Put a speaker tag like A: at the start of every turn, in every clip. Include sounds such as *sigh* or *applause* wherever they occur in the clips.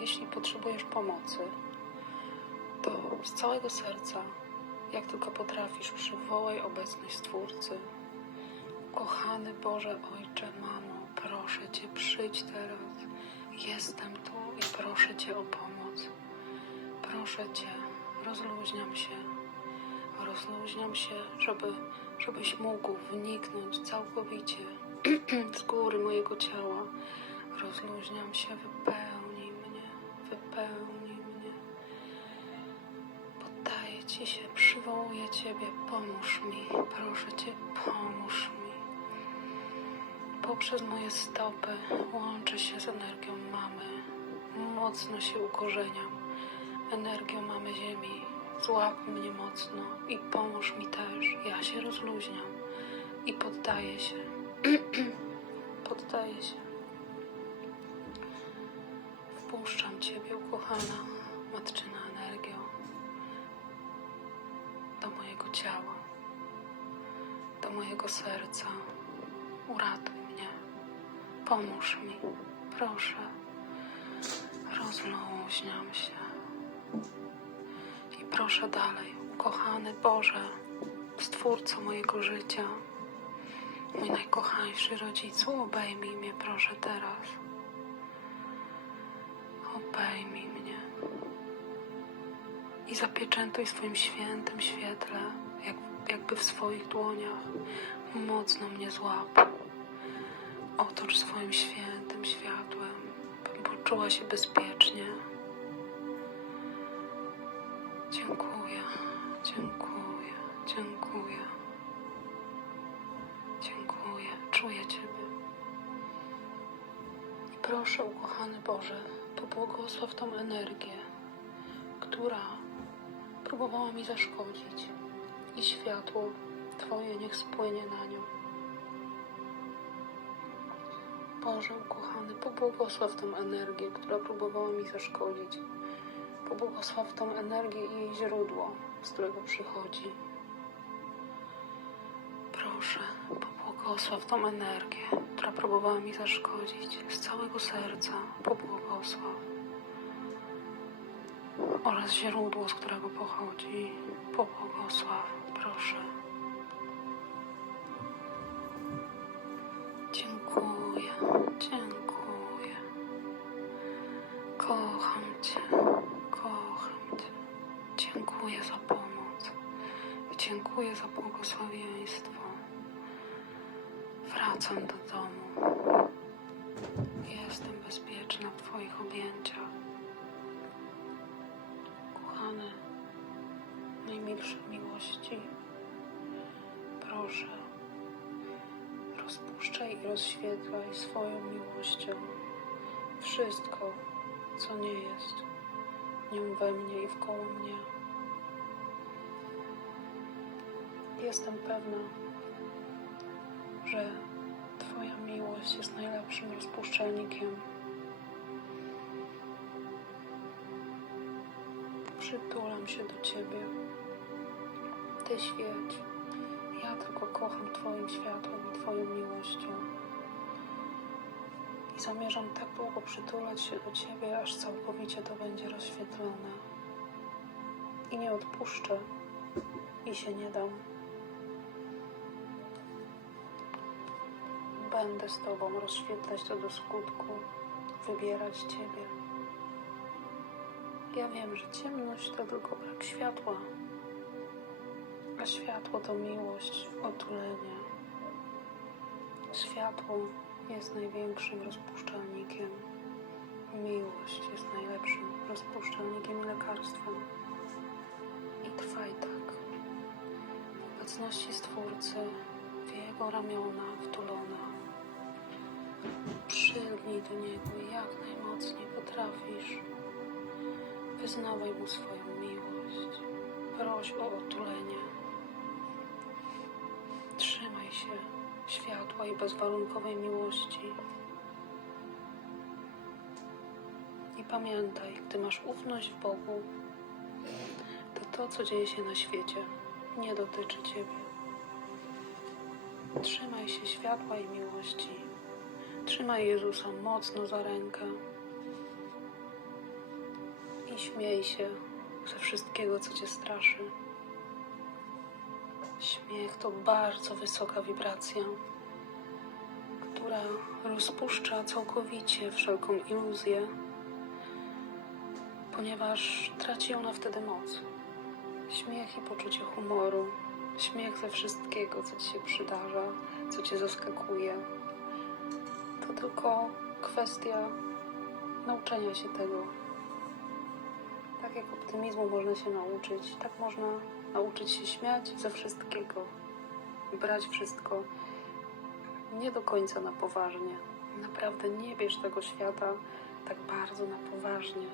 A: jeśli potrzebujesz pomocy, to z całego serca, jak tylko potrafisz, przywołaj obecność Stwórcy. Kochany Boże Ojcze, Mamo, proszę Cię, przyjdź teraz. Jestem tu i proszę Cię o pomoc. Proszę Cię, rozluźniam się. Rozluźniam się, żeby, żebyś mógł wniknąć całkowicie *clears throat* z góry mojego ciała. Rozluźniam się, wypełnij mnie, wypełnij mnie. Poddaję Ci się, przywołuję Ciebie, pomóż mi, proszę Cię, pomóż mi. Poprzez moje stopy łączę się z energią mamy. Mocno się ukorzeniam energią mamy Ziemi. Złap mnie mocno i pomóż mi też. Ja się rozluźniam i poddaję się. *clears throat* poddaję się. Wpuszczam Ciebie, ukochana matczyna energio, do mojego ciała, do mojego serca. Uratuj mnie, pomóż mi, proszę. Rozluźniam się. I proszę dalej, ukochany Boże, Stwórco mojego życia, mój najkochańszy rodzicu, obejmij mnie proszę teraz. Obejmij mnie i zapieczętuj swoim świętym świetle, jak, jakby w swoich dłoniach. Mocno mnie złap. Otocz swoim świętym światłem, bym poczuła się bezpiecznie. Dziękuję, dziękuję, dziękuję. Dziękuję, czuję Ciebie. I proszę, ukochany Boże, pobłogosław tą energię, która próbowała mi zaszkodzić i światło Twoje niech spłynie na nią. Boże, ukochany, pobłogosław tą energię, która próbowała mi zaszkodzić. Pobłogosław tą energię i jej źródło, z którego przychodzi. Proszę, pobłogosław tą energię, która próbowała mi zaszkodzić. Z całego serca pobłogosław. Oraz źródło, z którego pochodzi. Pobłogosław, proszę. Dziękuję, dziękuję. Kocham Cię, kocham Cię. Dziękuję za pomoc. Dziękuję za błogosławieństwo. Wracam do domu. Jestem bezpieczna w Twoich objęciach. Kochany, najmilsze miłości, proszę, rozpuszczaj i rozświetlaj swoją miłością wszystko, co nie jest nią we mnie i wkoło mnie. Jestem pewna, że miłość jest najlepszym rozpuszczalnikiem. Przytulam się do Ciebie. Ty świeć. Ja tylko kocham Twoim światłem i Twoją miłością. I zamierzam tak długo przytulać się do Ciebie, aż całkowicie to będzie rozświetlone. I nie odpuszczę i się nie dam. Będę z Tobą rozświetlać to do skutku, wybierać Ciebie. Ja wiem, że ciemność to tylko brak światła, a światło to miłość, otulenie. Światło jest największym rozpuszczalnikiem. Miłość jest najlepszym rozpuszczalnikiem i lekarstwem. I trwaj tak. W obecności Stwórcy, w Jego ramiona wtulona. Przylgnij do Niego jak najmocniej potrafisz. Wyznawaj Mu swoją miłość. Proś o otulenie. Trzymaj się światła i bezwarunkowej miłości. I pamiętaj, gdy masz ufność w Bogu, to to, co dzieje się na świecie, nie dotyczy Ciebie. Trzymaj się światła i miłości. Trzymaj Jezusa mocno za rękę. i śmiej się ze wszystkiego, co cię straszy. Śmiech to bardzo wysoka wibracja, która rozpuszcza całkowicie wszelką iluzję, ponieważ traci ona wtedy moc. Śmiech i poczucie humoru, śmiech ze wszystkiego, co ci się przydarza, co cię zaskakuje, tylko kwestia nauczenia się tego. Tak jak optymizmu można się nauczyć, tak można nauczyć się śmiać ze wszystkiego, brać wszystko nie do końca na poważnie. Naprawdę nie bierz tego świata tak bardzo na poważnie.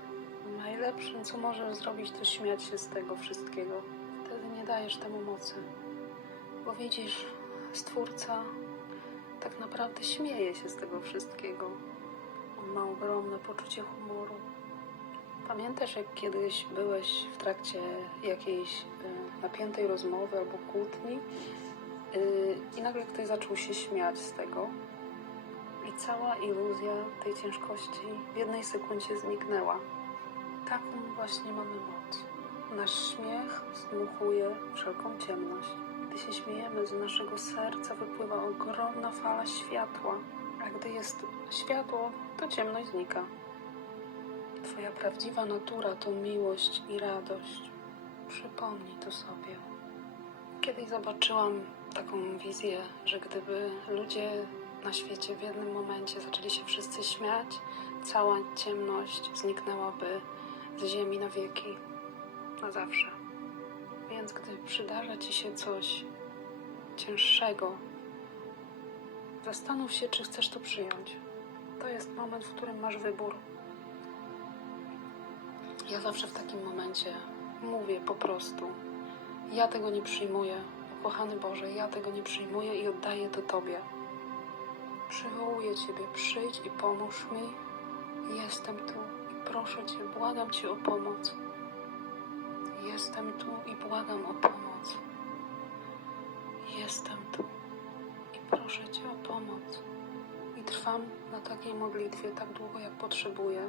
A: Najlepszym, co możesz zrobić, to śmiać się z tego wszystkiego. Wtedy nie dajesz temu mocy. Bo widzisz, Stwórca tak naprawdę śmieje się z tego wszystkiego. On ma ogromne poczucie humoru. Pamiętasz, jak kiedyś byłeś w trakcie jakiejś y, napiętej rozmowy albo kłótni y, i nagle ktoś zaczął się śmiać z tego i cała iluzja tej ciężkości w jednej sekundzie zniknęła. Taką właśnie mamy moc. Nasz śmiech zdmuchuje wszelką ciemność. Gdy się śmiejemy, z naszego serca wypływa ogromna fala światła, a gdy jest światło, to ciemność znika. Twoja prawdziwa natura to miłość i radość. Przypomnij to sobie. Kiedyś zobaczyłam taką wizję, że gdyby ludzie na świecie w jednym momencie zaczęli się wszyscy śmiać, cała ciemność zniknęłaby z ziemi na wieki, na zawsze. Więc gdy przydarza ci się coś cięższego, zastanów się, czy chcesz to przyjąć. To jest moment, w którym masz wybór. Ja zawsze w takim momencie mówię po prostu: Ja tego nie przyjmuję, kochany Boże, ja tego nie przyjmuję i oddaję to Tobie. Przywołuję Ciebie, przyjdź i pomóż mi. Jestem tu i proszę Cię, błagam Cię o pomoc. Jestem tu i błagam o pomoc. Jestem tu i proszę Cię o pomoc. I trwam na takiej modlitwie tak długo, jak potrzebuję.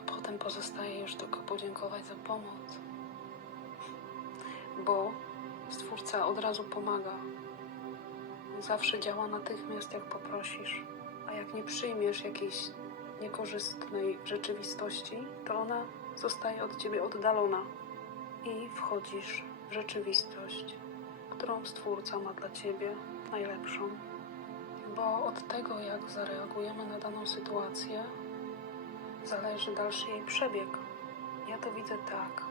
A: A potem pozostaje już tylko podziękować za pomoc. Bo Stwórca od razu pomaga. On zawsze działa natychmiast, jak poprosisz. A jak nie przyjmiesz jakiejś niekorzystnej rzeczywistości, to ona zostaje od ciebie oddalona i wchodzisz w rzeczywistość, którą Stwórca ma dla ciebie najlepszą. Bo od tego, jak zareagujemy na daną sytuację, zależy dalszy jej przebieg. Ja to widzę tak.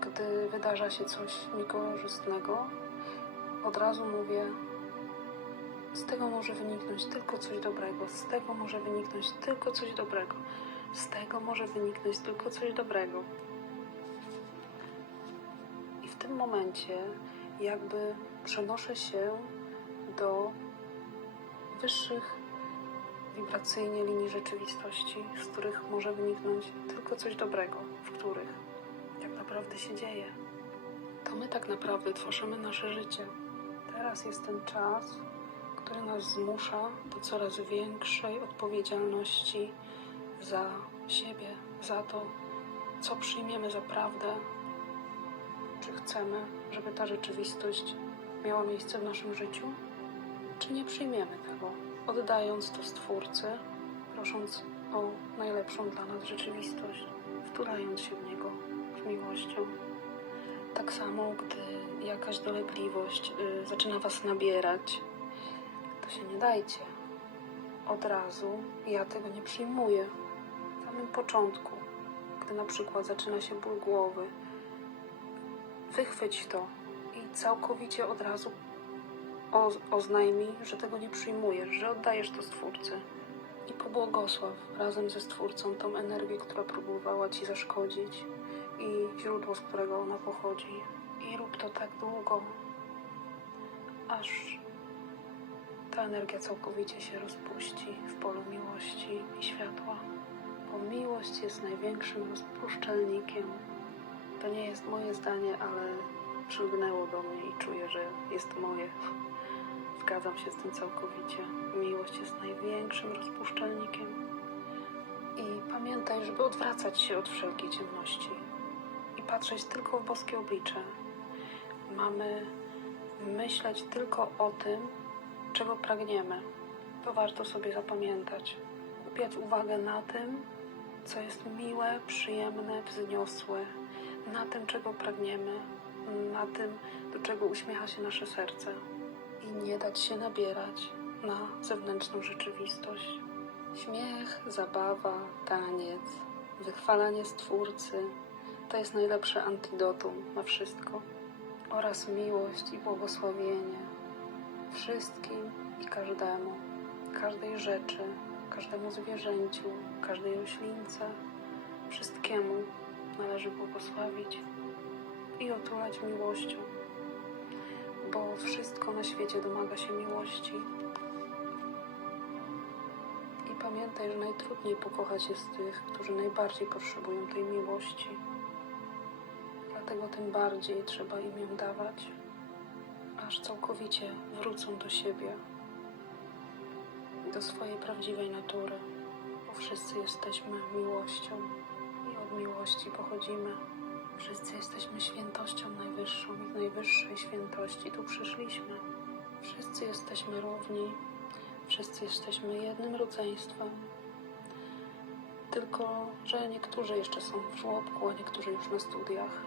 A: Gdy wydarza się coś niekorzystnego, od razu mówię, z tego może wyniknąć tylko coś dobrego, z tego może wyniknąć tylko coś dobrego, z tego może wyniknąć tylko coś dobrego. I w tym momencie jakby przenoszę się do wyższych wibracyjnie linii rzeczywistości, z których może wyniknąć tylko coś dobrego, w których tak naprawdę się dzieje. To my tak naprawdę tworzymy nasze życie. Teraz jest ten czas, który nas zmusza do coraz większej odpowiedzialności za siebie, za to, co przyjmiemy za prawdę, czy chcemy, żeby ta rzeczywistość miała miejsce w naszym życiu, czy nie przyjmiemy tego, oddając to Stwórcy, prosząc o najlepszą dla nas rzeczywistość, wtulając się w Niego z miłością. Tak samo, gdy jakaś dolegliwość y, zaczyna Was nabierać, to się nie dajcie. Od razu ja tego nie przyjmuję. Samym początku, gdy na przykład zaczyna się ból głowy, wychwyć to i całkowicie od razu o, oznajmij, że tego nie przyjmujesz, że oddajesz to Stwórcy. I pobłogosław razem ze Stwórcą tą energię, która próbowała Ci zaszkodzić i źródło, z którego ona pochodzi. I rób to tak długo, aż ta energia całkowicie się rozpuści w polu miłości i światła. Bo miłość jest największym rozpuszczalnikiem. To nie jest moje zdanie, ale przylgnęło do mnie i czuję, że jest moje. Zgadzam się z tym całkowicie. Miłość jest największym rozpuszczalnikiem. Pamiętaj, żeby odwracać się od wszelkiej ciemności i patrzeć tylko w boskie oblicze. Mamy myśleć tylko o tym, czego pragniemy. To warto sobie zapamiętać. Skupiać uwagę na tym, co jest miłe, przyjemne, wzniosłe, na tym, czego pragniemy, na tym, do czego uśmiecha się nasze serce. I nie dać się nabierać na zewnętrzną rzeczywistość. Śmiech, zabawa, taniec, wychwalanie Stwórcy to jest najlepsze antidotum na wszystko. Oraz miłość i błogosławienie wszystkim i każdemu, każdej rzeczy, każdemu zwierzęciu, każdej roślince, wszystkiemu należy błogosławić i otulać miłością, bo wszystko na świecie domaga się miłości. I pamiętaj, że najtrudniej pokochać jest tych, którzy najbardziej potrzebują tej miłości. Dlatego tym bardziej trzeba im ją dawać, aż całkowicie wrócą do siebie, do swojej prawdziwej natury, bo wszyscy jesteśmy miłością i od miłości pochodzimy. Wszyscy jesteśmy świętością najwyższą i z najwyższej świętości tu przyszliśmy. Wszyscy jesteśmy równi, wszyscy jesteśmy jednym rodzeństwem. Tylko, że niektórzy jeszcze są w żłobku, a niektórzy już na studiach.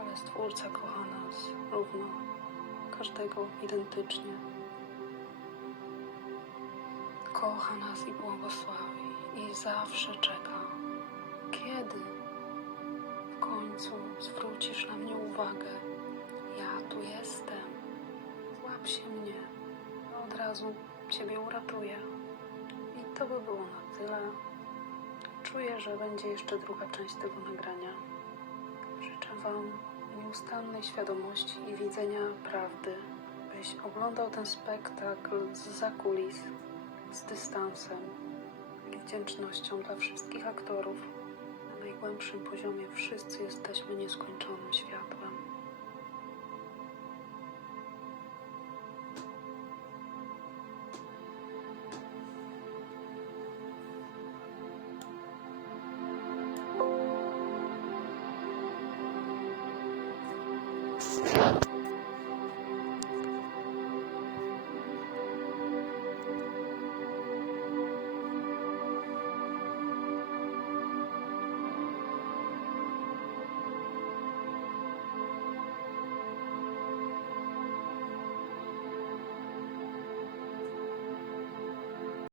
A: Ale Stwórca kocha nas równo, każdego identycznie. Kocha nas i błogosławi i zawsze czeka. Kiedy w końcu zwrócisz na mnie uwagę? Ja tu jestem. Złap się mnie. Od razu Ciebie uratuję. I to by było na tyle. Czuję, że będzie jeszcze druga część tego nagrania. Życzę Wam nieustannej świadomości i widzenia prawdy, byś oglądał ten spektakl z zakulis, z dystansem i wdzięcznością dla wszystkich aktorów. Na najgłębszym poziomie wszyscy jesteśmy nieskończonym światłem. Thank